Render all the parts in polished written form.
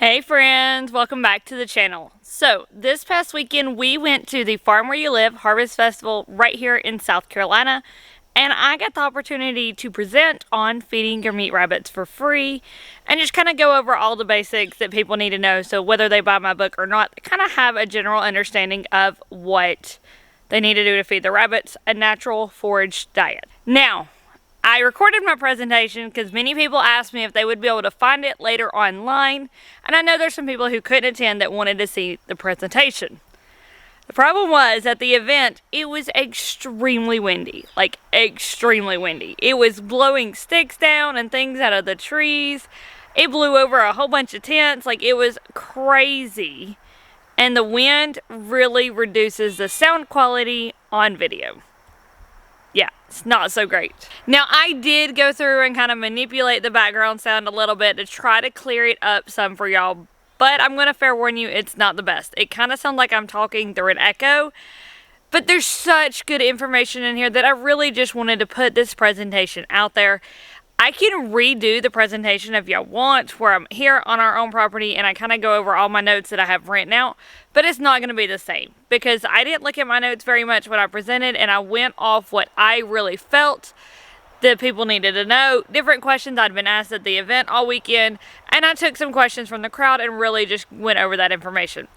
Hey friends, welcome back to the channel. So this past weekend we went to the Farm Where You Live Harvest Festival right here in South Carolina, and I got the opportunity to present on feeding your meat rabbits for free and just kind of go over all the basics that people need to know, so whether they buy my book or not, they kind of have a general understanding of what they need to do to feed the rabbits a natural forage diet. Now, I recorded my presentation because many people asked me if they would be able to find it later online, and I know there's some people who couldn't attend that wanted to see the presentation. The problem was, at the event, it was extremely windy, like extremely windy. It was blowing sticks down and things out of the trees. It blew over a whole bunch of tents, like it was crazy. And the wind really reduces the sound quality on video. Yeah, it's not so great. Now, I did go through and kind of manipulate the background sound a little bit to try to clear it up some for y'all, but I'm going to fair warn you, it's not the best. It kind of sounds like I'm talking through an echo, but there's such good information in here that I really just wanted to put this presentation out there. I can redo the presentation if y'all want, where I'm here on our own property and I kind of go over all my notes that I have written out, but it's not going to be the same because I didn't look at my notes very much when I presented, and I went off what I really felt that people needed to know, different questions I'd been asked at the event all weekend, and I took some questions from the crowd and really just went over that information.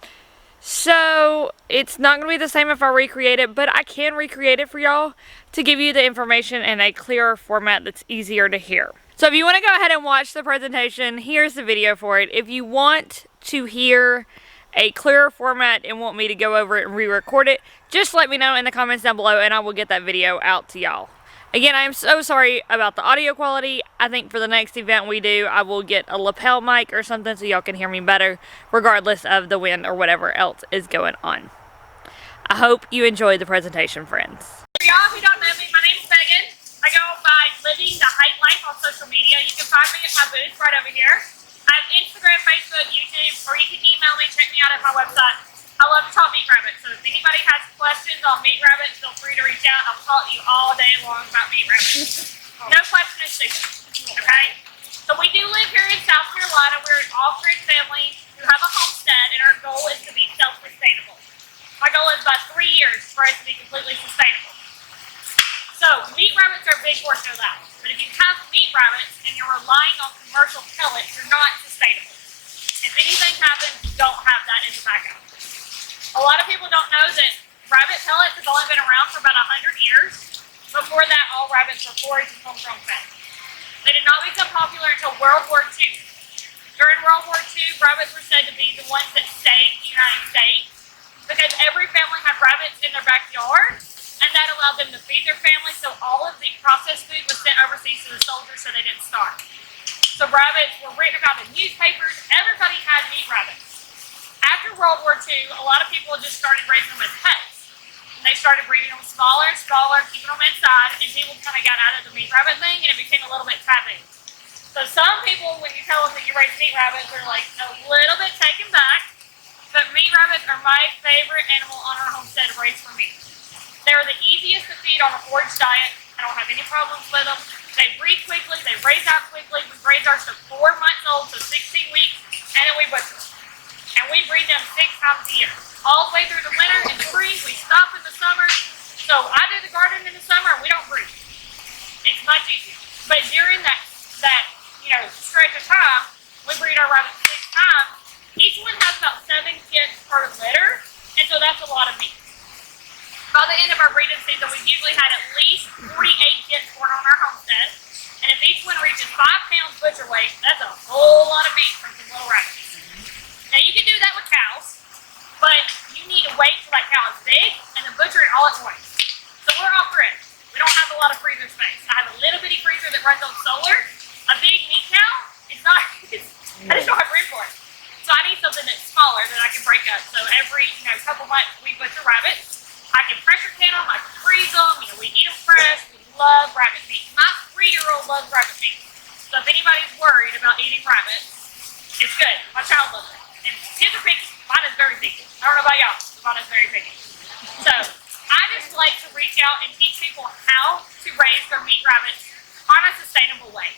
So it's not going to be the same if I recreate it, but I can recreate it for y'all to give you the information in a clearer format that's easier to hear. So if you want to go ahead and watch the presentation, here's the video for it. If you want to hear a clearer format and want me to go over it and re-record it, just let me know in the comments down below and I will get that video out to y'all. Again, I am so sorry about the audio quality. I think for the next event we do, I will get a lapel mic or something so y'all can hear me better, regardless of the wind or whatever else is going on. I hope you enjoyed the presentation, friends. For y'all who don't know me, my name's Megan. I go by Living the Height Life on social media. You can find me at my booth right over here. I have Instagram, Facebook, YouTube, or you can email me, check me out at my website. I love to talk meat rabbits, so if anybody has questions on meat rabbits, feel free to reach out. I'll talk to you all day long about meat rabbits. No question is stupid, okay? So we do live here in South Carolina. We're an off-grid family who have a homestead, and our goal is to be self-sustainable. My goal is by 3 years for us to be completely sustainable. So meat rabbits are a big portion of that. But if you have meat rabbits and you're relying on commercial pellets, you're not sustainable. If anything happens, you don't have that in the backup. A lot of people don't know that rabbit pellets have only been around for about 100 years. Before that, all rabbits were forage and homegrown fed. They did not become popular until World War II. During World War II, rabbits were said to be the ones that saved the United States because every family had rabbits in their backyard, and that allowed them to feed their family, so all of the processed food was sent overseas to the soldiers so they didn't starve. So rabbits were written about in newspapers. Everybody had meat rabbits. After World War II, a lot of people just started raising them as pets. And they started breeding them smaller and smaller, keeping them inside, and people kind of got out of the meat rabbit thing, and it became a little bit taboo. So some people, when you tell them that you raise meat rabbits, are like a little bit taken back. But meat rabbits are my favorite animal on our homestead to raise for me. They're the easiest to feed on a forage diet. I don't have any problems with them. They breed quickly, they raise out quickly. We raise ours to 4 months old, so 16 weeks, and then we butcher them. And we breed them 6 times a year. All the way through the winter and spring, we stop in the summer. So I do the garden in the summer, and we don't breed. It's much easier. But during that stretch of time, we breed our rabbits 6 times. Each one has about 7 kids per litter, and so that's a lot of meat. By the end of our breeding season, we've usually had at least 48 kids born on our homestead. And if each one reaches 5 pounds butcher weight, that's a whole lot of meat from some little rabbits. Now you can do that with cows, but you need to wait till that cow is big and then butcher it all at once. So we're off-grid. We don't have a lot of freezer space. I have a little bitty freezer that runs on solar. A big meat cow, I just don't have room for it. So I need something that's smaller that I can break up. So every couple months we butcher rabbits. I can pressure can them, I can freeze them, we eat them fresh. We love rabbit meat. My 3-year-old loves rabbit meat. So if anybody's worried about eating rabbits, it's good. My child loves it. And kids are picky. Mine is very picky. I don't know about y'all, but mine is very picky. So I just like to reach out and teach people how to raise their meat rabbits on a sustainable way.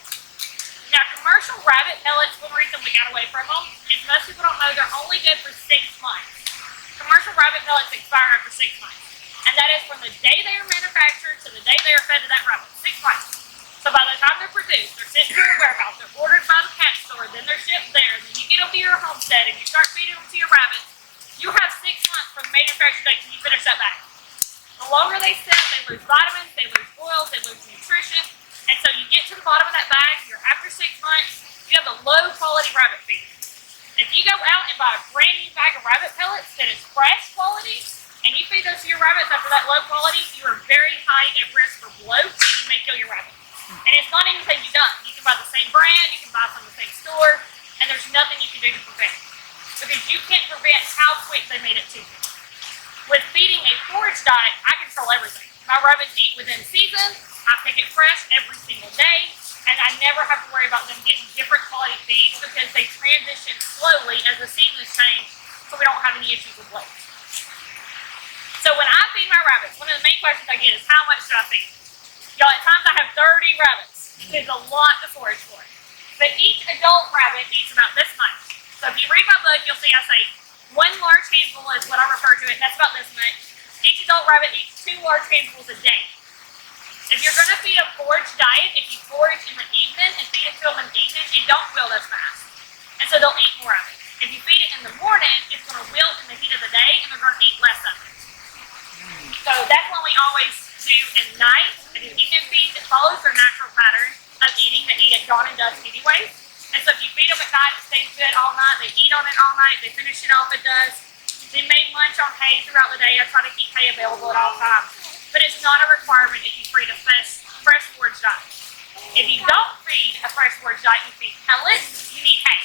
Now, commercial rabbit pellets, one reason we got away from them is most people don't know they're only good for 6 months. Commercial rabbit pellets expire after 6 months. And that is from the day they are manufactured to the day they are fed to that rabbit. 6 months. So by the time they're produced, they're sent to your warehouse, they're ordered by the pet store, then they're shipped there, and then you get them to your homestead and you start feeding them to your rabbits. You have 6 months from the manufacture date till you finish that bag. The longer they sit, they lose vitamins, they lose oils, they lose nutrition. And so you get to the bottom of that bag, you're after 6 months, you have a low quality rabbit feed. If you go out and buy a brand new bag of rabbit pellets that is fresh quality, and you feed those to your rabbits after that low quality, you are very high at risk for bloat, and you may kill your rabbit. And it's not anything you've done. You can buy the same brand, you can buy from the same store, and there's nothing you can do to prevent it. Because you can't prevent how quick they made it to you. With feeding a forage diet, I control everything. My rabbits eat within season, I pick it fresh every single day, and I never have to worry about them getting different quality feeds because they transition slowly as the seasons change, so we don't have any issues with bloat. So when I feed my rabbits, one of the main questions I get is how much should I feed? Y'all, at times I have 30 rabbits. It's a lot to forage for. But each adult rabbit eats about this much. So if you read my book, you'll see I say 1 large handful is what I refer to it. That's about this much. Each adult rabbit eats 2 large handfuls a day. If you're going to feed a forage diet, if you forage in the evening and feed it to them in the evening, it don't wilt as fast. And so they'll eat more of it. If you feed it in the morning, it's going to wilt in the heat of the day and they're going to eat less of it. So that's what we always do at night. I do evening feeds. It follows their natural pattern of eating. They eat at dawn and dusk anyways. And so if you feed them at night, it stays good all night. They eat on it all night. They finish it off at dusk. They may munch on hay throughout the day. I try to keep hay available at all times. But it's not a requirement if you feed a fresh forage diet. If you don't feed a fresh forage diet, you feed pellets, you need hay.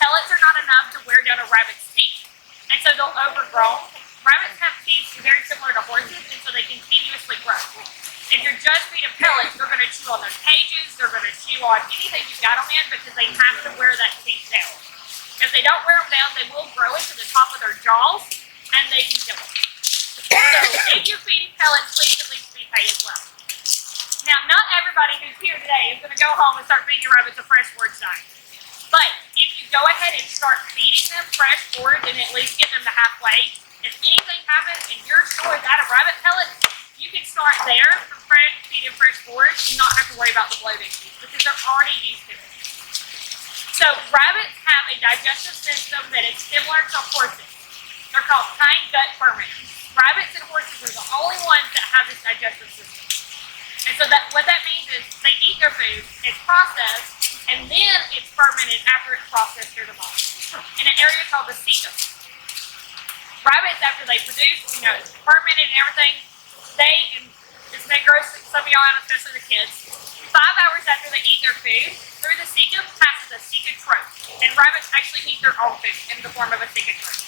Pellets are not enough to wear down a rabbit's teeth. And so they'll overgrow. Rabbits have teeth very similar to horses, and so they continuously grow. If you're just feeding pellets, they're going to chew on their cages, they're going to chew on anything you've got them in because they have to wear that teeth down. If they don't wear them down, they will grow into the top of their jaws, and they can kill them. So if you're feeding pellets, please at least feed hay as well. Now, not everybody who's here today is going to go home and start feeding your rabbits a fresh forage diet. But if you go ahead and start feeding them fresh forage and at least get them to halfway, if anything happens and your store is out of rabbit pellets, you can start there from feeding fresh forage and not have to worry about the bloat issues because they're already used to it. So rabbits have a digestive system that is similar to horses. They're called hind gut ferments. Rabbits and horses are the only ones that have this digestive system. And so what that means is they eat their food, it's processed, and then it's fermented after it's processed through the body in an area called the cecum. Rabbits, after they produce, it's fermented and everything, and this may gross some of y'all out, especially the kids, 5 hours after they eat their food, through the cecum passes a cecotrope. And rabbits actually eat their own food in the form of a cecotrope.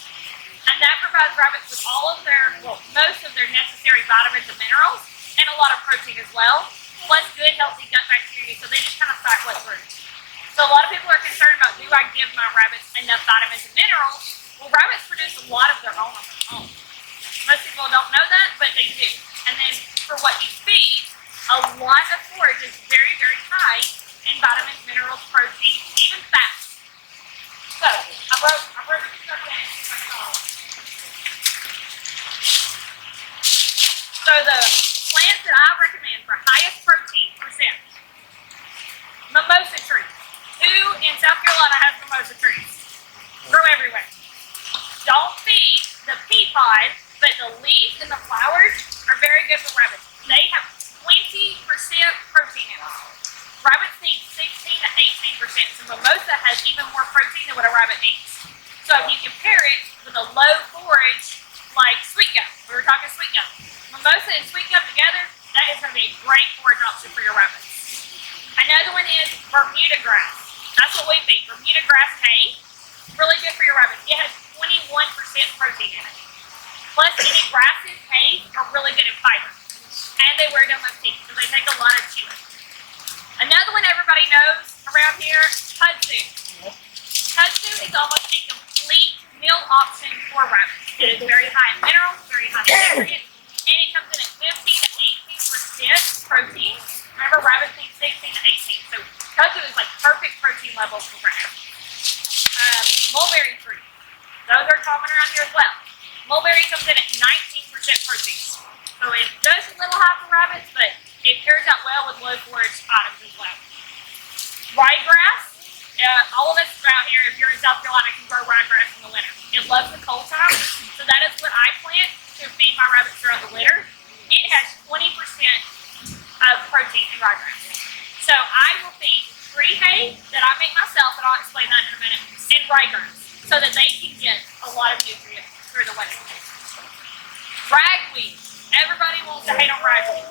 And that provides rabbits with most of their necessary vitamins and minerals, and a lot of protein as well, plus good healthy gut bacteria, so they just kind of cycle it through. So a lot of people are concerned about, do I give my rabbits enough vitamins and minerals? Well, rabbits produce a lot of their own on their own. Most people don't know that, but they do. And then for what you feed, a lot of forage is very, very high in vitamins, minerals, protein, even fats. So I wrote this stuff down. So the plants that I recommend for highest protein percent, mimosa trees. Who in South Carolina has mimosa trees? Grow everywhere. Don't feed the pea pod, but the leaves and the flowers are very good for rabbits. They have 20% protein in them. Rabbits need 16 to 18%, so mimosa has even more protein than what a rabbit needs. So if you compare it with a low forage like sweet gum, we were talking sweet gum. Mimosa and sweet gum together, that is going to be a great forage option for your rabbits. Another one is Bermuda grass. That's what we feed, Bermuda grass hay. Really good for your rabbits. It has 21% protein in it. Plus, any grasses, hay, are really good in fiber. And they wear down those teeth, so they take a lot of chewing. Another one everybody knows around here, kudzu. Kudzu is almost a complete meal option for rabbits. It is very high in minerals, very high in nutrients, and it comes in at 15 to 18% protein. Remember, rabbits need 16 to 18, so kudzu is like perfect protein levels for rabbits. mulberry trees. Those are common around here as well. Mulberry comes in at 19% protein. So it's just a little high for rabbits, but it pairs out well with low forage items as well. Ryegrass. All of us out here, if you're in South Carolina, can grow ryegrass in the winter. It loves the cold time, so that is what I plant to feed my rabbits throughout the winter. It has 20% of protein in ryegrass. So I will feed free hay that I make myself, and I'll explain that in a minute, and ryegrass, so that they can get a lot of nutrients through the winter. Ragweed. Everybody wants to hate on ragweed.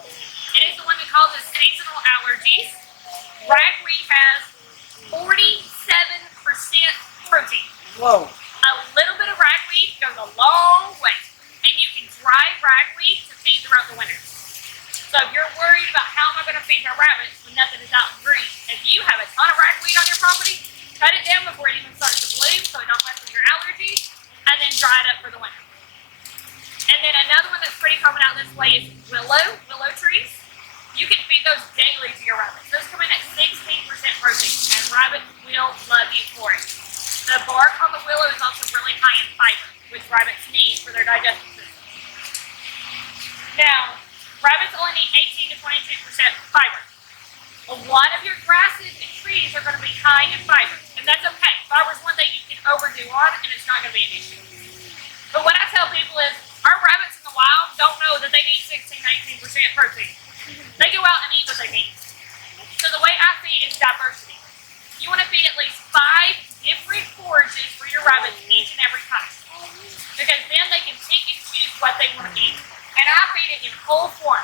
It is the one that causes seasonal allergies. Ragweed has 47% protein. Whoa. A little bit of ragweed goes a long way, and you can dry ragweed to feed throughout the winter. So if you're worried about how am I going to feed my rabbits when nothing is out in green, if you have a ton of ragweed on your property, cut it down before it even starts to bloom so it don't mess with your allergies, and then dry it up for the winter. And then another one that's pretty common out this way is willow trees. You can feed those daily to your rabbits. Those come in at 16% protein, and rabbits will love you for it. The bark on the willow is also really high in fiber, which rabbits need for their digestive system. Now, rabbits only need 18 to 22% fiber. A lot of your grasses and trees are going to be high in fiber, and that's okay. Fiber is one thing you can overdo on, and it's not going to be an issue. But what I tell people is, our rabbits in the wild don't know that they need 16 to 18% protein. They go out and eat what they need. So the way I feed is diversity. You want to feed at least 5 different forages for your rabbits each and every time. Because then they can pick and choose what they want to eat. And I feed it in whole form.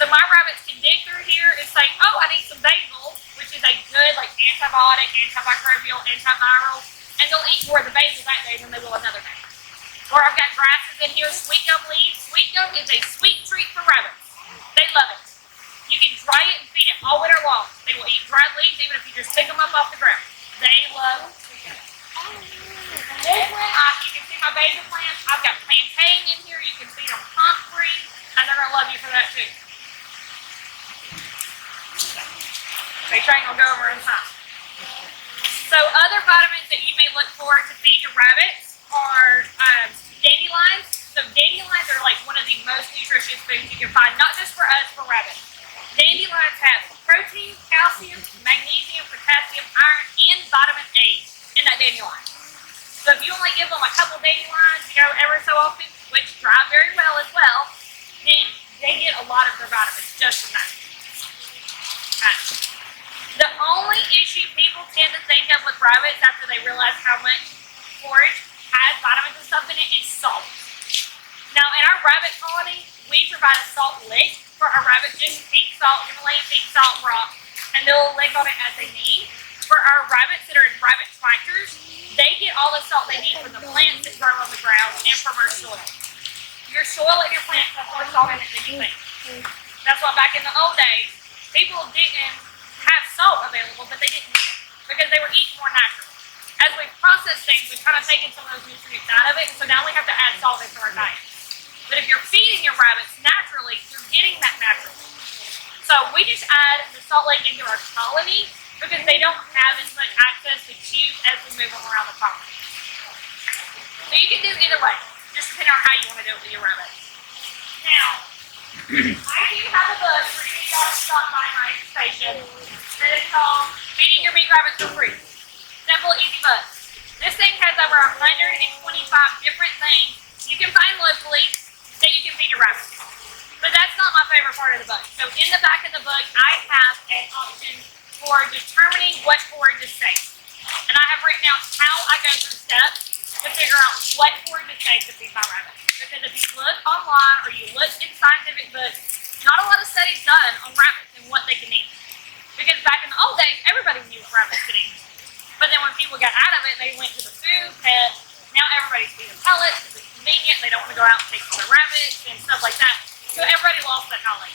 So my rabbits can dig through here and say, oh, I need some basil, which is a good like antibiotic, antimicrobial, antiviral, and they'll eat more of the basil that day than they will another day. Or I've got grasses in here, sweet gum leaves. Sweet gum is a sweet treat for rabbits. They love it. You can dry it and feed it all winter long. They will eat dried leaves even if you just pick them up off the ground. They love sweet gum. This one, you can see my basil plants. I've got plantain in here. You can feed them comfrey, and they're going to love you for that too. Make sure I ain't going to go over in time. So other vitamins that you may look for to feed your rabbits are dandelions. So dandelions are like one of the most nutritious foods you can find, not just for us, for rabbits. Dandelions have protein, calcium, magnesium, potassium, iron, and vitamin A in that dandelion. So if you only give them a couple dandelions, every so often, which dry very well as well, then they get a lot of their vitamins just from that. The only issue people tend to think of with rabbits after they realize how much forage has vitamins and stuff in it is salt. Now in our rabbit colony, we provide a salt lick for our rabbits, just pink salt, Himalayan pink salt rock, and they'll lick on it as they need. For our rabbits that are in rabbit tractors, they get all the salt they need from the plants that grow on the ground and from our soil. Your soil and your plants have more salt in it than you think. That's why back in the old days, people didn't have salt available, but they didn't need it because they were eating more natural. As we process things, we've kind of taken some of those nutrients out of it, so now we have to add salt into our diet. But if you're feeding your rabbits naturally, you're getting that naturally. So we just add the salt lick into our colony because they don't have as much access to chew as we move them around the property. So you can do either way, just depending on how you want to do it with your rabbits. Now, I do have a book for you guys to stop by my station that is called Feeding Your Meat Rabbits for Free. Simple, easy book. This thing has over 125 different things you can find locally that you can feed your rabbits. But that's not my favorite part of the book. So in the back of the book, I have an option for determining what forage is safe. And I have written down how I go through steps to figure out what forage is safe to feed my rabbits. Because if you look online or you look in scientific books, not a lot of studies done on rabbits and what they can eat. Because back in the old days, everybody knew what rabbits could eat. But then when people got out of it, they went to the food, pet. Now everybody's feeding pellets because it's convenient. They don't want to go out and take care of their rabbits and stuff like that. So everybody lost that knowledge.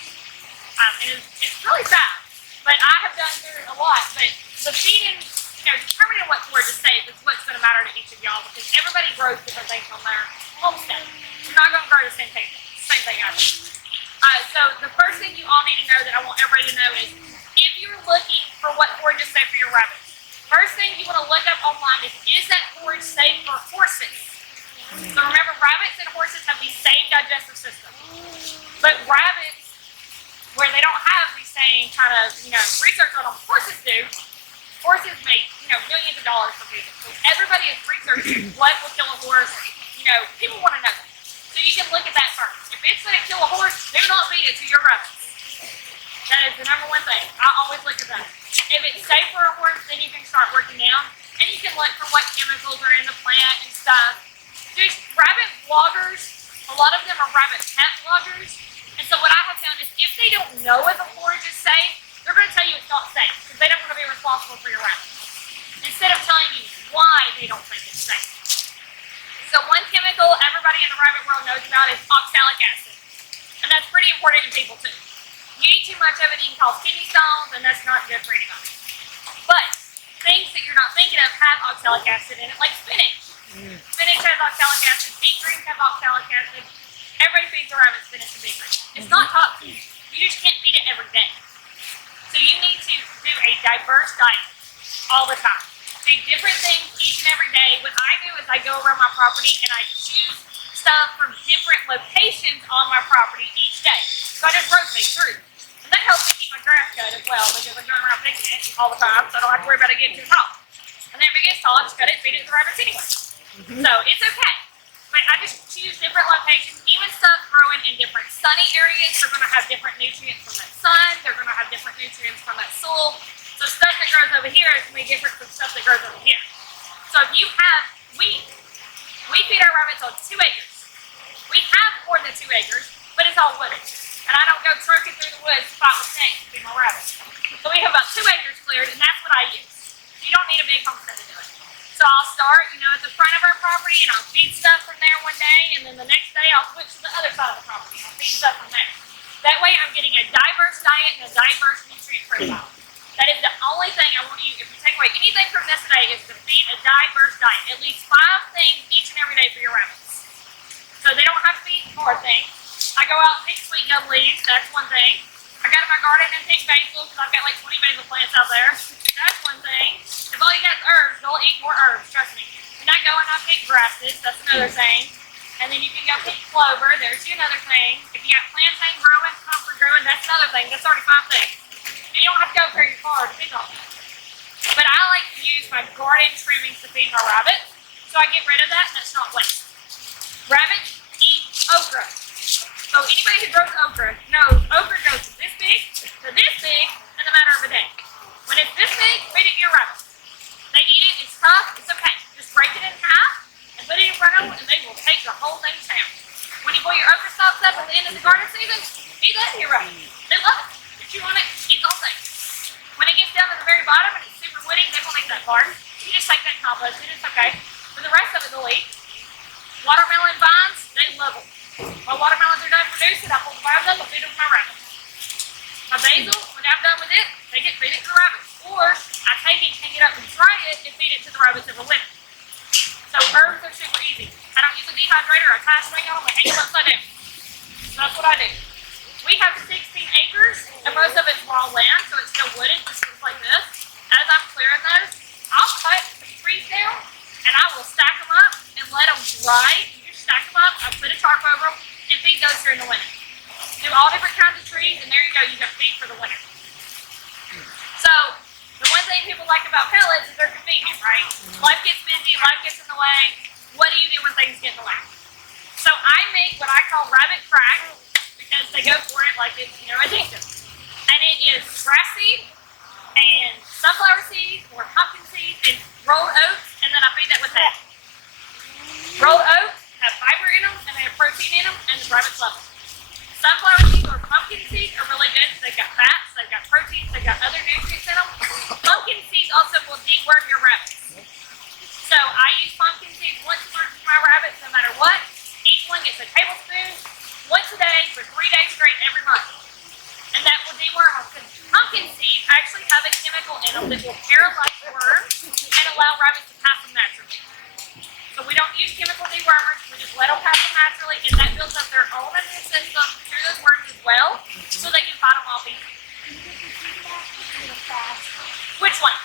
And it's really sad. But I have done through a lot. But the feeding, determining what forage is safe is what's going to matter to each of y'all because everybody grows different things on their homestead. You're not going to grow the same thing I do. So the first thing you all need to know that I want everybody to know is if you're looking for what forage is safe for your rabbits, first thing you want to look up online is that forage safe for horses. So remember, rabbits and horses have the same digestive system. But rabbits, where they don't have the same kind of, research on them horses do, horses make, millions of dollars from feeding. So everybody is researching what will kill a horse. People want to know that. So you can look at that first. If it's going to kill a horse, do not feed it to your rabbits. That is the number one thing. I always look at that. If it's safe for a horse, then you can start working down. And you can look for what chemicals are in the plant and stuff. There's rabbit bloggers. A lot of them are rabbit pet bloggers. And so what I have found is if they don't know if a forage is safe, they're going to tell you it's not safe because they don't want to be responsible for your rabbits. Instead of telling you why they don't think it's safe. So one chemical everybody in the rabbit world knows about is oxalic acid. And that's pretty important to people too. You eat too much of it, you can cause kidney stones, and that's not good for anybody. But things that you're not thinking of have oxalic acid in it, like spinach. Spinach has oxalic acid, beet greens have oxalic acid. Everybody feeds the rabbit spinach and beet greens. It's not toxic. You just can't feed it every day. So you need to do a diverse diet all the time. Do different things each and every day. What I do is I go around my property and I choose stuff from different locations on my property each day. So I just rotate through. And that helps me keep my grass cut as well because I'm going around picking it all the time, so I don't have to worry about it getting too tall. And then if it gets tall, I just cut it and feed it to the rabbits anyway. So it's okay. But I just choose different locations. Even stuff growing in different sunny areas are going to have different nutrients from that sun. They're going to have different nutrients from that soil. So stuff that grows over here is going to be different from stuff that grows over here. So if you have wheat, we feed our rabbits on 2 acres. We have more than 2 acres, but it's all wooded. And I don't go trucking through the woods to fight with snakes to feed my rabbits. So we have about 2 acres cleared, and that's what I use. So you don't need a big homestead to do it. So I'll start, at the front of our property, and I'll feed stuff from there one day, and then the next day I'll switch to the other side of the property and I'll feed stuff from there. That way I'm getting a diverse diet and a diverse nutrient profile. That is the only thing I want you, if you take away anything from this today, is to feed a diverse diet. At least 5 things each and every day for your rabbits. So they don't have to be hard things. I go out and pick sweet gum leaves, that's one thing. I go to my garden and pick basil because I've got like 20 basil plants out there. That's one thing. If all you got is herbs, they'll eat more herbs, trust me. And I go and I pick grasses, that's another thing. And then you can go pick clover, there's another thing. If you got plantain growing, comfort growing, that's another thing. That's already 5 things. And you don't have to go very far to pick all that. But I like to use my garden trimmings to feed my rabbits. So I get rid of that and it's not waste. Rabbits eat okra. So anybody who grows okra knows okra goes from this big to this big in the matter of a day. When it's this big, feed it to your rabbits. They eat it, it's tough, it's okay. Just break it in half and put it in front of them and they will take the whole thing down. When you pull your okra stalks up at the end of the garden season, feed that to your rabbits. They love it. If you want it, eat the whole thing. When it gets down to the very bottom and it's super woody, they won't eat that part. You just take that compost and it's okay. But the rest of it they'll eat. Watermelon vines, they love them. My watermelons are done producing, I pull the vines up and feed them to my rabbits. My basil, when I'm done with it, feed it to the rabbits. Or I take it, hang it up and dry it and feed it to the rabbits in the winter. So herbs are super easy. I don't use a dehydrator, I tie a string on them and hang them upside down. So that's what I do. We have 16 acres and most of it's raw land, so it's still wooded, just looks like this. As I'm clearing those, I'll cut the trees down and I will stack them up and let them dry. Stack them up, I put a tarp over them, and feed those during the winter. Do all different kinds of trees, and there you go, you got feed for the winter. So, the one thing people like about pellets is they're convenient, right? Life gets busy, life gets in the way. What do you do when things get in the way? So I make what I call rabbit crack, because they go for it like it's, addictive. And it is grass seed, and sunflower seed, or pumpkin seed, and rolled oats, and then I feed that with that. Rolled oats have fiber in them and they have protein in them, and the rabbits love them. Sunflower seeds or pumpkin seeds are really good because they've got fats, they've got proteins, they've got other nutrients in them. Pumpkin seeds also will deworm your rabbits. So I use pumpkin seeds once a month for my rabbits no matter what. Each one gets a tablespoon once a day for 3 days straight every month. And that will deworm them because pumpkin seeds actually have a chemical in them that will paralyze worms and allow rabbits to pass them naturally. So we don't use chemical dewormers, we just let them pass them naturally, and that builds up their own immune system through those worms as well, so they can fight them off easily. Which one?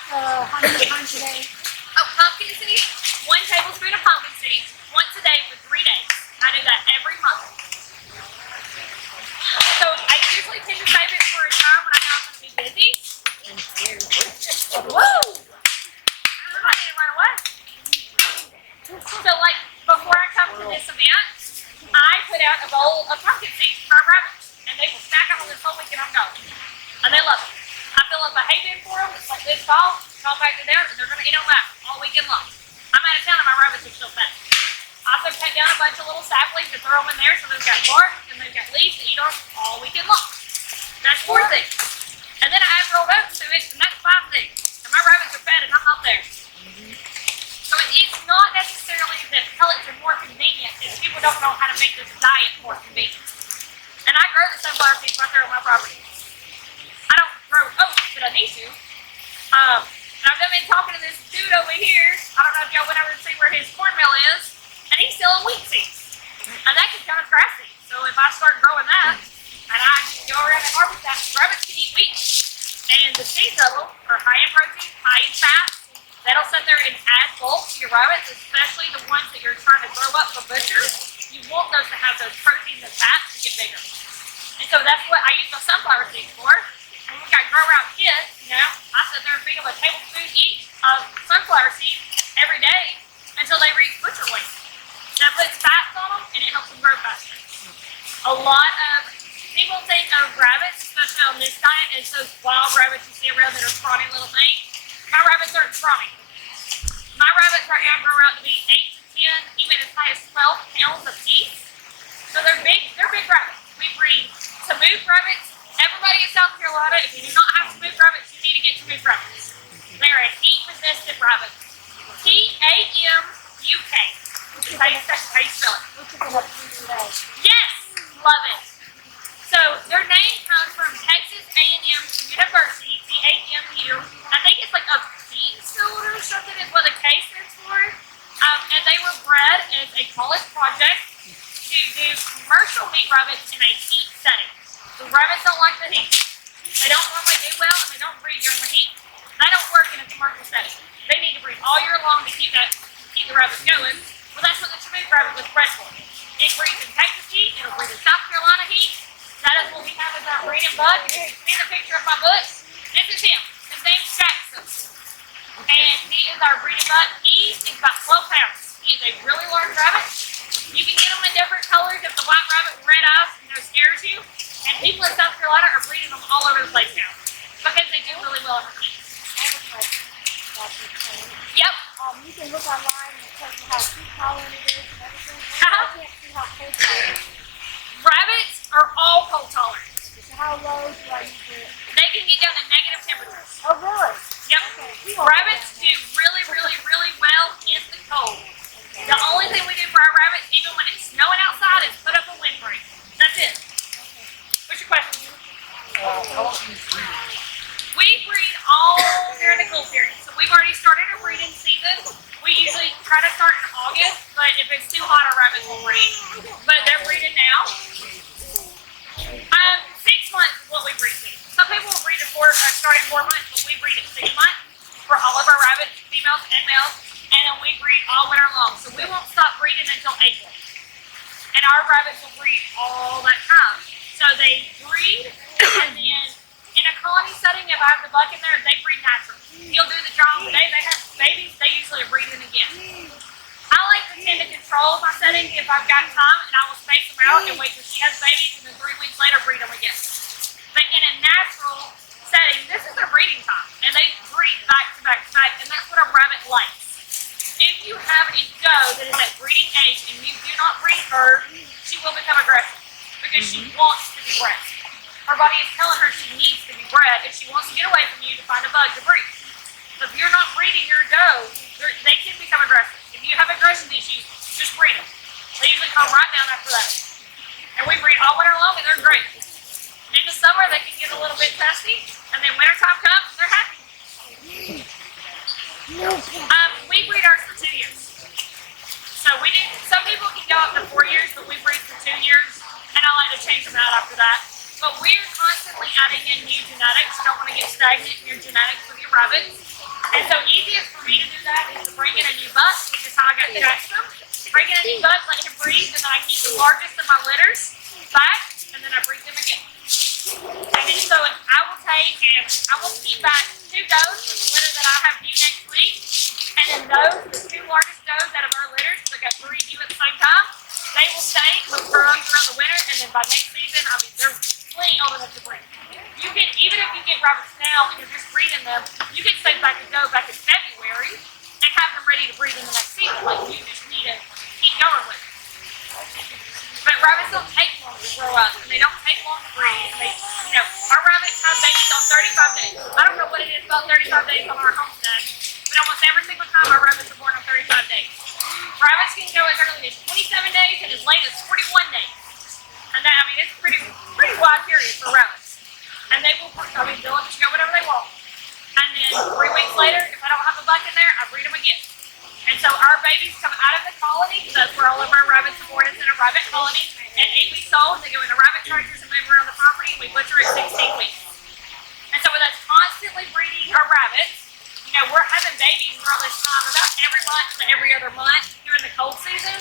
Honey a day. Oh, pumpkin seeds, 1 tablespoon of pumpkin seeds once a day for 3 days. I do that every month. So I usually tend to save it for a time when I know I'm going to be busy. Woo! I need to run away. So like before I come to this event, I put out a bowl of pumpkin seeds for our rabbits, and they will snack on this whole week, and I'm gone. And they love it. I fill up a hay bin for them, like this fall, come back to there, and they're going to eat on that all weekend long. I'm out of town, and my rabbits are still fed. I also cut down a bunch of little saplings to throw them in there, so they've got bark and they've got leaves to eat on all weekend long. That's 4 things. And then I add rolled oats to it, and that's 5 things. And my rabbits are fed, and I'm not there. So it's not necessarily that pellets are more convenient, it's people don't know how to make this diet more convenient. And I grow the sunflower seeds right there on my property. I don't grow oats, but I need to. And I've been talking to this dude over here. I don't know if y'all went over to see where his cornmeal is, and he's selling wheat seeds. And that can count as grass seeds. So if I start growing that, and I just go around and harvest that, rabbits can eat wheat. And the seeds of them are high in protein, high in fat. That'll sit there and add bulk to your rabbits, especially the ones that you're trying to grow up for butchers. You want those to have those proteins and fats to get bigger. And so that's what I use my sunflower seeds for. And when we got grow out kits, you know, I sit there and feed them a tablespoon each of sunflower seeds every day until they reach butcher weight. That puts fats on them and it helps them grow faster. A lot of people think of rabbits, especially on this diet, as those wild rabbits you see around that are scrawny little things. My rabbits aren't scrawny. My rabbits right now grow out to be 8 to 10, even as high as 12 pounds a piece. So they're big rabbits. We breed Tamook rabbits. Everybody in South Carolina, if you do not have Tamook rabbits, you need to get Tamook rabbits. They're a heat-resistant rabbit. T-A-M-U-K, which is how you spell it. Yes, love it. So their name comes from Texas A&M University, TAMU. I think it's like a bean field or something is what the K stands for. And they were bred as a college project to do commercial meat rabbits in a heat setting. The rabbits don't like the heat. They don't normally do well, and they don't breed during the heat. They don't work in a commercial setting. They need to breed all year long to keep the rabbits going. Well, that's what the Tamook rabbit was bred for. It breeds in Texas heat. It'll breed in South Carolina heat. That is what we have as our breeding bug. If you see the picture of my butt, this is him. His name's Jackson. And he is our breeding bug. He is about 12 pounds. He is a really large rabbit. You can get them in different colors. If the white rabbit with red eyes, scares you. And people in South Carolina are breeding them all over the place now because they do really well in the heat. Yep. You can look online and tell you how heat tolerant it is and everything. I can't see how cold tolerant it is. Rabbits are all cold tolerant. So how low do I use it? They can get down to negative temperatures. Oh, really? Yep. Okay. Rabbits do really, really, really well in the cold. Okay. The only thing we do for our rabbits, even when it's snowing outside, is put up a windbreak. That's it. Okay. What's your question? We breed all during the cool period. So we've already started our breeding season. We usually try to start in August, but if it's too hot, our rabbits will breed. But they're breeding now. 6 months is what we breed to. Some people will breed start at 4 months, but we breed at 6 months for all of our rabbits, females and males, and then we breed all winter long. So we won't stop breeding until April. And our rabbits will breed all that time. So they breed, and then in a colony setting, if I have the buck in there, they breed natural. He'll do the job. The day they have babies, they usually are breeding again. I like to tend to control my setting if I've got time, and I will space them out and wait till she has babies, and then 3 weeks later breed them again. But in a natural setting, this is their breeding time, and they breed back to back to back, and that's what a rabbit likes. If you have a doe that is at breeding age and you do not breed her, she will become aggressive because she wants to be bred. Her body is telling her she needs to be bred, and she wants to get away from you to find a bug to breed. So if you're not breeding your doe, they can become aggressive. If you have aggression issues, just breed them. They usually calm right down after that. And we breed all winter long, and they're great. In the summer, they can get a little bit testy, and then wintertime comes, and they're happy. We breed ours for 2 years. So we do. Some people can go up to 4 years, but we breed for 2 years, and I like to change them out after that. But we're constantly adding in new genetics. You don't want to get stagnant in your genetics with your rabbits. And so easiest for me to do that is to bring in a new buck, which is how I got Digestive. Bring in a new buck, let him breed, and then I keep the largest of my litters back, and then I breed them again. And then so I will keep back 2 does from the litter that I have due next week, and then the 2 largest does out of our litters, so I got 3 due at the same time, they will stay, we'll grow throughout the winter, and then by next season, I mean, they're plenty old enough to breed. You can, even if you get rabbits now and you're just breeding them, you can save back a doe back in February and have them ready to breed in the next season. Like, you just need to keep going with it. But rabbits don't take long to grow up, and they don't take long to breed. Our rabbits have babies on 35 days. I don't know what it is about 35 days on our homestead, but almost every single time our rabbits are born on 35 days. Rabbits can go as early as 27 days and as late as 41 days. And that, I mean, it's a pretty wide period for rabbits. And they will, they'll just go whatever they want. And then 3 weeks later, if I don't have a buck in there, I breed them again. And so our babies come out of the colony, because that's where all of our rabbits are born, is in a rabbit colony. At 8 weeks old, they go into rabbit tractors and move around the property, and we butcher at 16 weeks. And so with us constantly breeding our rabbits, we're having babies throughout this time, about every month to every other month during the cold season.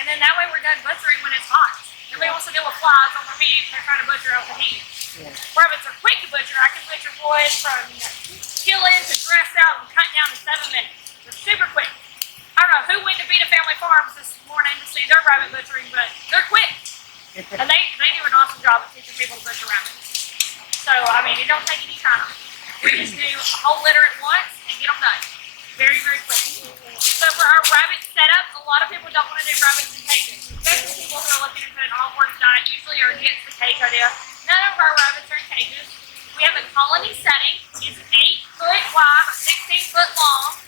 And then that way we're done butchering when it's hot. Nobody wants to deal with flies on their meat when they're trying to butcher out the heat. Yeah. Rabbits are quick to butcher. I can butcher boys from killing to dress out and cut down in 7 minutes. They're super quick. I don't know who went to Beta Family Farms this morning to see their rabbit butchering, but they're quick. And they do an awesome job at teaching people to butcher rabbits. So, I mean, it don't take any time. We just do a whole litter at once and get them done. Very, very quick. So for our rabbit setup, a lot of people don't want to do rabbits in cages. Especially people who are looking into an all-horse diet usually are against the cage idea. None of our rabbits are in cages. We have a colony setting. It's 8 foot wide, 16 foot long,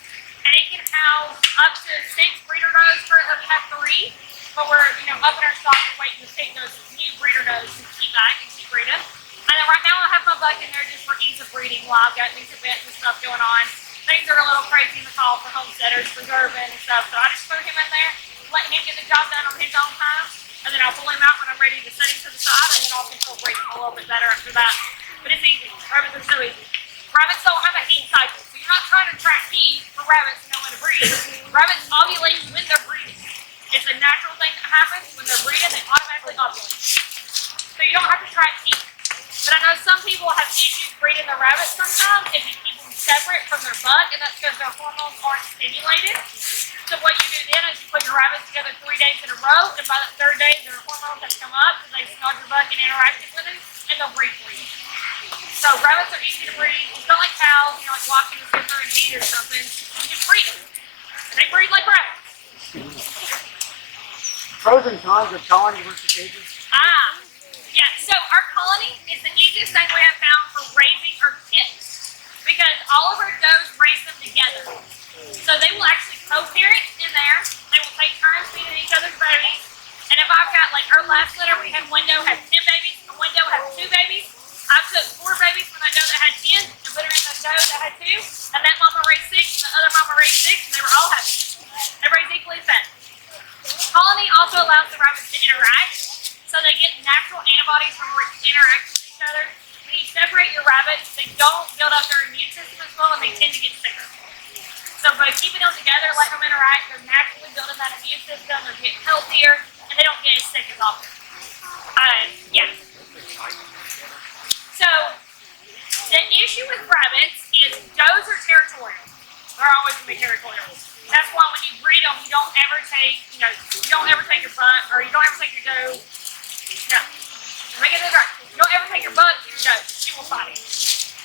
and it can house up to 6 breeder does. Currently we have 3, but we're up in our stock and waiting to take those new breeder does and keep back and keep breeding. And then right now I have my buck in there just for ease of breeding while I've got these events and stuff going on. Things are a little crazy in McColl for homesteaders, preserving and stuff, so I just threw him in there, letting him get the job done on his own time, and then I'll pull him out when I'm ready to set him to the side, and then I'll control breed him a little bit better after that. But it's easy. Rabbits are so easy. Rabbits don't have a heat cycle, so you're not trying to track heat for rabbits to know when to breed. Rabbits ovulate when they're breeding. It's a natural thing that happens. When they're breeding, they automatically ovulate. So you don't have to track heat. But I know some people have issues breeding their rabbits sometimes if you keep them separate from their buck, and that's because their hormones aren't stimulated. So what you do then is you put your rabbits together 3 days in a row, and by the 3rd day, their hormones have come up because they smelled your buck and interacted with it, and they'll breed for you. So rabbits are easy to breed. It's not like cows, like watching the scissor and meat or something. You just breed them. And they breed like rabbits. Pros and cons of colony versus cages? Yeah, so our colony is the easiest thing we have found for raising our kids, because all of our does raise them together. So they will actually co-parent in there. They will take turns feeding each other's babies. And if I've got, like our last litter, we had one doe had 10 babies, and one doe had 2 babies. I took 4 babies from that doe that had 10 and put her in the doe that had 2, and that mama raised 6, and the other mama raised 6, and they were all happy. Everybody's equally fed. Colony also allows the rabbits to interact. So they get natural antibodies from interacting with each other. When you separate your rabbits, they don't build up their immune system as well, and they tend to get sicker. So by keeping them together, letting them interact, they're naturally building that immune system, they're getting healthier, and they don't get as sick as often. Yeah. So the issue with rabbits is does are territorial. They're always going to be territorial. That's why when you breed them, you don't ever take, you don't ever take your buck, or you don't ever take your doe. No. Let me get this right. You don't ever take your buck to your doe. She will fight it.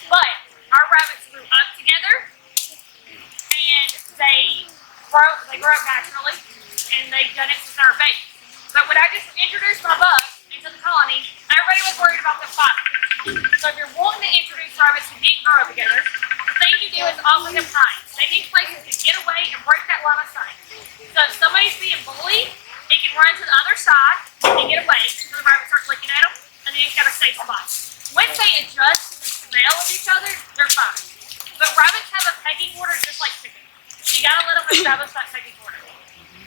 But our rabbits grew up together, and they grow up naturally, and they've done it since they were babies. But when I just introduced my buck into the colony, everybody was worried about them fighting. So if you're wanting to introduce rabbits who didn't grow up together, the thing you do is offer them time. They need places to get away and break that line of sight. So if somebody's being bullied, it can run to the other side and get away until the rabbits start looking at them, and then it's got a safe spot. Once they adjust to the smell of each other, they're fine. But rabbits have a pecking order just like chickens. And you gotta let them establish that pecking order.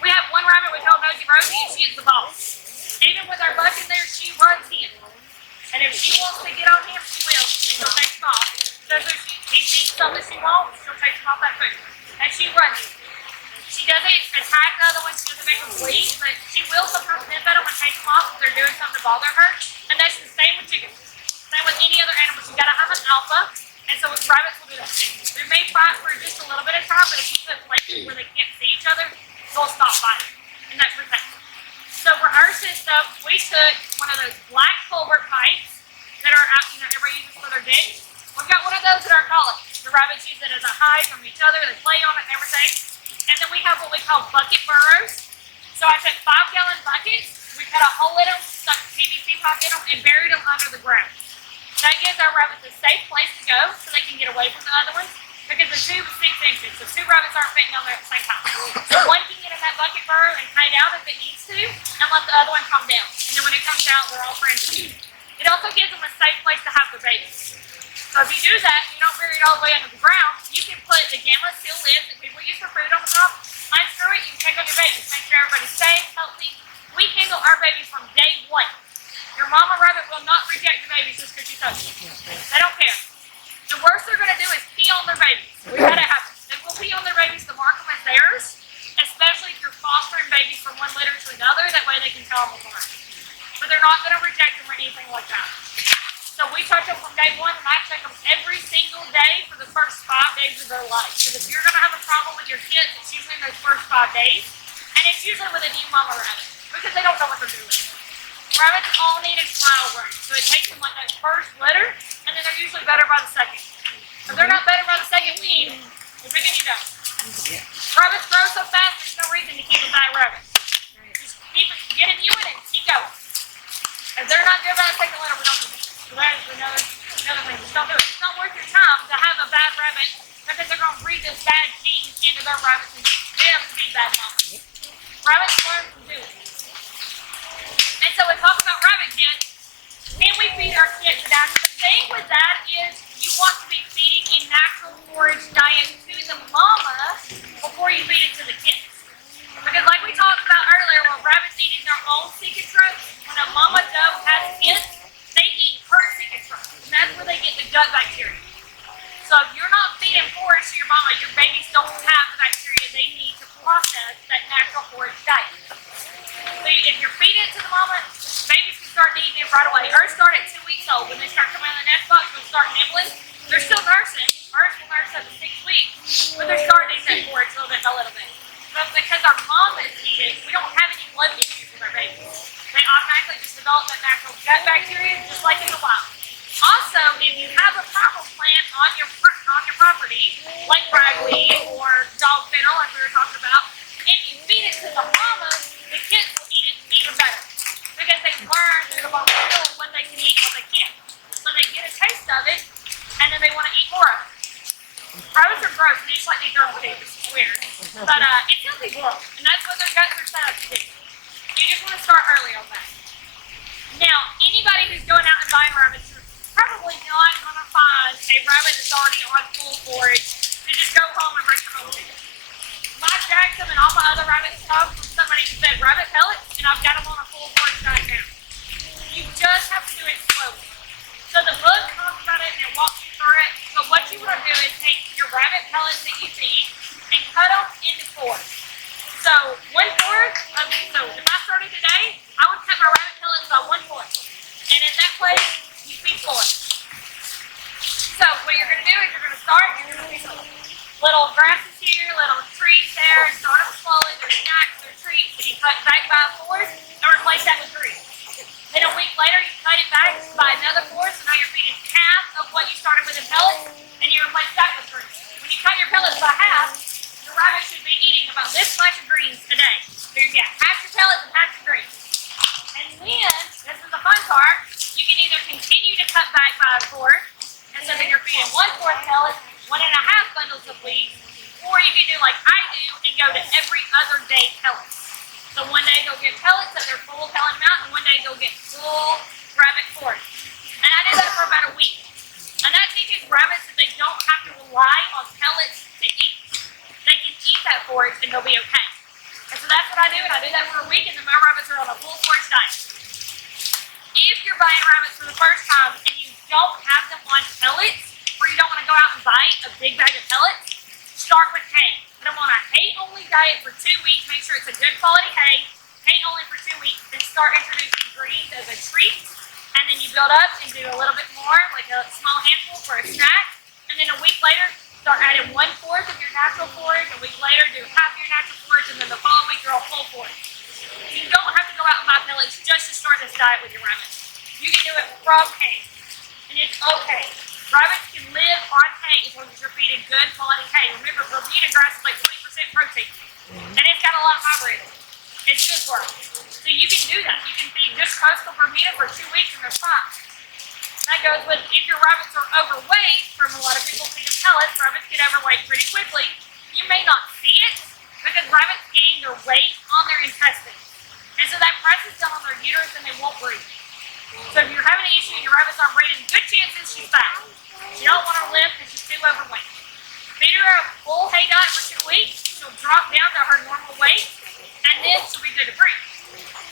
We have one rabbit we call Nosy Rosie, and she is the boss. Even with our buck in there, she runs him. And if she wants to get on him, she will. And she'll take him off. So if he sees something she wants, she'll takes them off that food. And she runs. She doesn't attack the other ones, she doesn't make them bleed, but she will sometimes sniff at them and take them off if they're doing something to bother her. And that's the same with chickens. Same with any other animal. You gotta have an alpha. And so with rabbits will do that thing. They may fight for just a little bit of time, but if you put places where they can't see each other, they'll stop fighting. And that protects them. So for our system, we took one of those black culvert pipes that are out, everybody uses for their digs. We've got one of those at our college. The rabbits use it as a hide from each other. They play on it and everything. And then we have what we call bucket burrows. So I took 5-gallon buckets. We cut a hole in them, stuck a PVC pipe in them, and buried them under the ground. That gives our rabbits a safe place to go so they can get away from the other ones, because the tube is 6 inches, so 2 rabbits aren't fitting down there at the same time. So one can get in that bucket burrow and hide out if it needs to, and let the other one come down. And then when it comes out, they're all friends. It also gives them a safe place to have their babies. So if you do that, you don't bury it all the way under the ground, you can put the gamma steel lids that people use for food on the top, unscrew it, you can take on your babies, make sure everybody's safe, healthy. We handle our babies from day one. Your mama rabbit will not reject the babies just because you touch them. They don't care. The worst they're going to do is pee on their babies. We've had it happen. They will pee on their babies to mark them as theirs, especially if you're fostering babies from one litter to another. That way they can tell them apart. But they're not going to reject them or anything like that. So we touch them from day one, and I check them every single day for the first 5 days of their life. Because if you're going to have a problem with your kids, it's usually in those first 5 days. And it's usually with a new mama rabbit, because they don't know what they're doing. Rabbits all need a trial run, so it takes them like that first litter, and then they're usually better by the second. If they're not better by the second, we eat them. We pick and you don't. Rabbits grow so fast, there's no reason to keep a bad rabbit. Just keep it, get a new one and keep going. If they're not good by the second litter, we don't do it. So that is another thing. Just don't do it. It's not worth your time to have a bad rabbit, because they're going to breed this bad genes into their rabbits and get them to be bad moms. Rabbits learn from doing it. And so we talk about rabbit kids. Can we feed our kids? Now the thing with that is you want to be feeding a natural forage diet to the mama before you feed it to the kids. Because like we talked about earlier, when rabbits eat their own cicatrix, when a mama doe has kids, they eat her cicatrix. And that's where they get the gut bacteria. So if you're not feeding forage to your mama, your babies don't have the bacteria they need to process that natural forage diet. So if you're feeding it to the mama, babies can start eating it right away. Hers start at 2 weeks old. When they start coming out of the nest box, they'll start nibbling. They're still nursing. Hers will nurse up to 6 weeks, but they're starting to eat that forage a little bit by little bit. But because our mamas eat it, we don't have any blood issues with our babies. They automatically just develop that natural gut bacteria, just like in the wild. Also, if you have a problem plant on your property, like ragweed or dog fennel, as we were talking about, if you feed it to the mama, the kids will eat it even better, because they learn through the mama what they can eat and what they can't. So they get a taste of it, and then they want to eat more of it. Rabbits are gross, and they just like to eat their own food. It's weird. But it's healthy for them, and that's what their guts are set up to do. You just want to start early on that. Now, anybody who's going out and buying rabbits is probably not going to find a rabbit that's already on full forage to just go home and bring it home to you. My Jackson and all my other rabbits come from somebody who fed rabbit pellets, and I've got them on a full forage diet now. You just have to do it slowly. So the book talks about it and it walks you through it, but what you want to do is take your rabbit pellets that you feed and cut them into fourths. So 1/4 of these, so if I started today, I would cut my rabbit pellets by 1/4. And in that place, you feed 4. So what you're going to do is you're going to start, you're going to feed some little grasses here, little trees there, start them slowly, their snacks, their treats, and you cut it back by 4 and replace that with 3. Then a week later, you cut it back by another 4, so now you're feeding half of what you started with in pellets, and you replace that with 3. When you cut your pellets by half, your rabbit should be eating about this much of greens a day. So you get half your pellets and half your greens. And then, this is the fun part, you can either continue to cut back by 4, and so that you're feeding 1/4 pellets, 1.5 bundles of wheat, or you can do like I do and go to every other day pellets. So one day they'll get pellets at their full pellet amount, and one day they'll get full rabbit forage. And I did that for about a week. And that teaches rabbits that they don't have to rely on pellets to eat. They can eat that forage and they'll be okay. And so that's what I do, and I do that for a week, and then my rabbits are on a full forage diet. If you're buying rabbits for the first time and you don't have them on pellets, or you don't want to go out and buy a big bag of pellets, start with hay. Put them on a hay-only diet for 2 weeks. Make sure it's a good quality hay. Hay only for 2 weeks. Then start introducing greens as a treat. And then you build up and do a little bit more, like a small handful for a snack. And then a week later, start adding 1/4 of your natural forage. A week later, do half your natural forage. And then the following week, you're all full forage. You don't have to go out and buy pellets just to start this diet with your rabbits. You can do it from hay. And it's okay. Rabbits can live on hay as long as you're feeding good quality hay. Remember, Bermuda grass is like 20% protein. And it's got a lot of fiber in it. It's good for them. So you can do that. You can feed just coastal Bermuda for 2 weeks and they're fine. That goes with if your rabbits are overweight, from a lot of people feed them pellets, rabbits get overweight pretty quickly. You may not see it because rabbits gain their weight on their intestines. And so that presses down on their uterus and they won't breathe. So if you're having an issue and your rabbits aren't breathing, good chances she's fat. You don't want her to live because she's too overweight. Feed her a full hay diet for 2 weeks. She'll drop down to her normal weight and then she'll be good to breathe.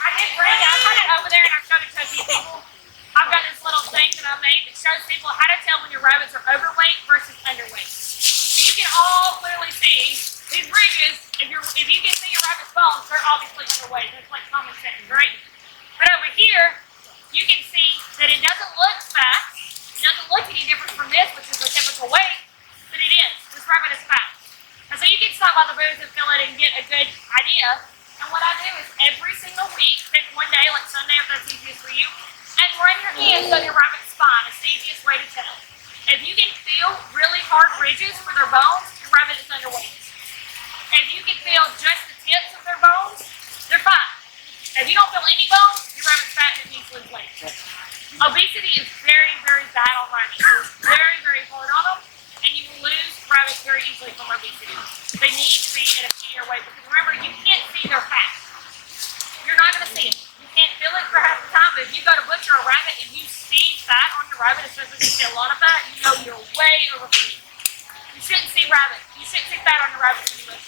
I did bring it. I had it over there and I showed it to a few people. I've got this little thing that I made that shows people how to tell when your rabbits are overweight versus underweight. So you can all clearly see these ridges. If you can see your rabbit's bones, they're obviously underweight. That's like common sense, right? But over here, you can see that it doesn't look fat. It doesn't look any different from this, which is the typical weight, but it is. This rabbit is fat. And so you can stop by the booth and fill it and get a good idea. And what I do is every single week, pick one day, like Sunday if that's easiest for you, and run your hands on your rabbit's spine. It's the easiest way to tell. If you can feel really hard ridges for their bones, your rabbit is underweight. If you can feel just the tips of their bones, they're fine. If you don't feel any bones, your rabbit's fat and it needs to lose weight. Obesity is very, very bad on rabbits. It's very, very hard on them, and you will lose rabbits very easily from obesity. They need to be at a skinnier weight because remember, you can't see their fat. You're not going to see it. You can't feel it for half the time, but if you go to butcher a rabbit and you see fat on your rabbit, especially if you see a lot of fat, you know you're way overfeeding. You shouldn't see rabbit. You shouldn't see fat on your rabbit when you butcher.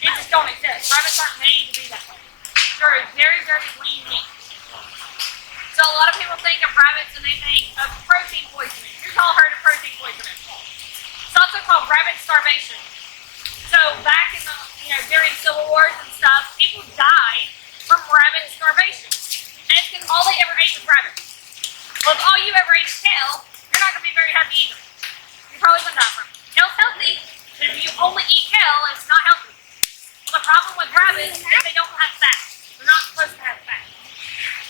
It just don't exist. Rabbits aren't made to be that way. They're a very, very lean meat. So a lot of people think of rabbits and they think of protein poisoning. Here's all heard of protein poisoning. It's also called rabbit starvation. So back in the, during civil wars and stuff, people died from rabbit starvation. And it's because all they ever ate was rabbit. Well, if all you ever ate is kale, you're not going to be very happy either. You're probably going to die from it. Kale's healthy, but if you only eat kale, it's not healthy. Well, the problem with rabbits is they don't have fat. They're not supposed to have fat.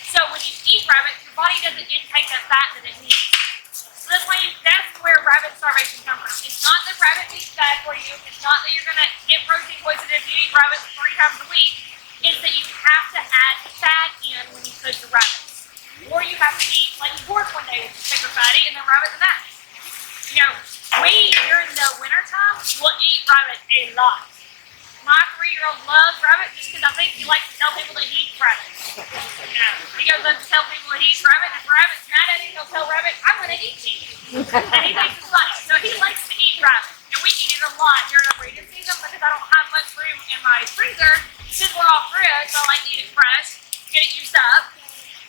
So when you eat rabbit, your body doesn't intake that fat that it needs. So that's where rabbit starvation comes from. It's not that rabbit meat's bad for you. It's not that you're going to get protein poisoning if you eat rabbit 3 times a week. It's that you have to add fat in when you cook your rabbits. Or you have to eat like pork one day, which is super fatty, and then rabbit the next. We, during the winter time, will eat rabbit a lot. My 3-year-old loves rabbit just because I think he likes to tell people that he eats rabbit. He goes up to tell people that he eats rabbit, and if rabbit's mad at him, he'll tell rabbit, I'm going to eat you. And he thinks it's funny. So he likes to eat rabbit. And we eat it a lot during our breeding season because I don't have much room in my freezer since we're off-grid, so I like to eat it fresh, get it used up.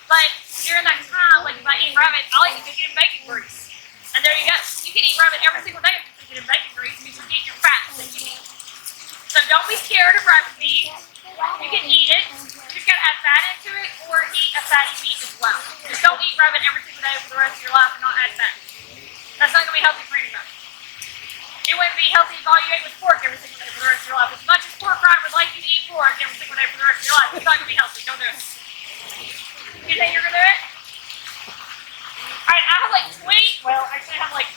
But during that time, like if I eat rabbit, I like to cook it in bacon grease. And there you go. You can eat rabbit every single day if you cook it in bacon grease because you get your fat that you need. So don't be scared of rabbit meat. You can eat it. You just got to add fat into it or eat a fatty meat as well. Just don't eat rabbit every single day for the rest of your life and not add fat. That's not going to be healthy for anybody. It wouldn't be healthy if all you ate was pork every single day for the rest of your life. As much as pork rind would like you to eat pork every single day for the rest of your life, it's not going to be healthy. Don't do it. You think you're going to do it? Alright, I have like 20, well, actually I have like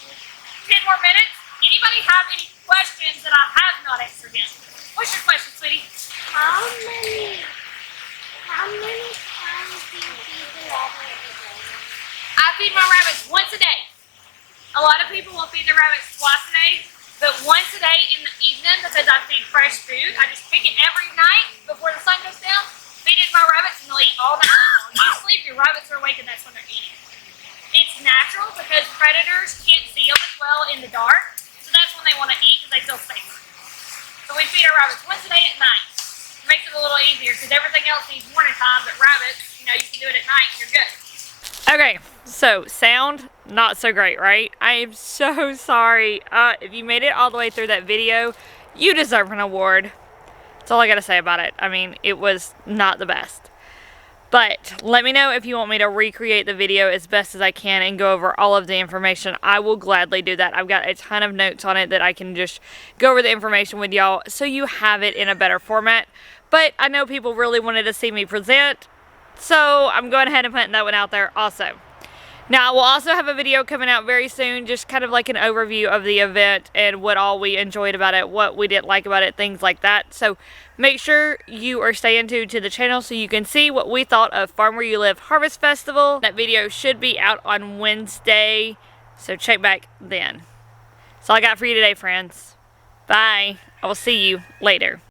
10 more minutes. Anybody have any questions that I have not answered yet? What's your question, sweetie? How many times do you feed the rabbit? I feed my rabbits once a day. A lot of people will feed their rabbits twice a day, but once a day in the evening because I feed fresh food. I just pick it every night before the sun goes down, feed it to my rabbits, and they'll eat all night long. When you sleep, your rabbits are awake, and that's when they're eating. It's natural because predators can't see them as well in the dark, so that's when they want to eat because they feel safer. So we feed our rabbits once a day at night. It makes it a little easier because everything else needs morning time, but rabbits, you can do it at night and you're good. Okay, so sound Not so great, right? I am so sorry. If you made it all the way through that video, you deserve an award. That's all I gotta say about it. I mean, it was not the best. But let me know if you want me to recreate the video as best as I can and go over all of the information. I will gladly do that. I've got a ton of notes on it that I can just go over the information with y'all so you have it in a better format. But I know people really wanted to see me present, so I'm going ahead and putting that one out there also. Now, we'll also have a video coming out very soon, just kind of like an overview of the event and what all we enjoyed about it, what we didn't like about it, things like that. So make sure you are staying tuned to the channel so you can see what we thought of Farm Where You Live Harvest Festival. That video should be out on Wednesday, so check back then. That's all I got for you today, friends. Bye. I will see you later.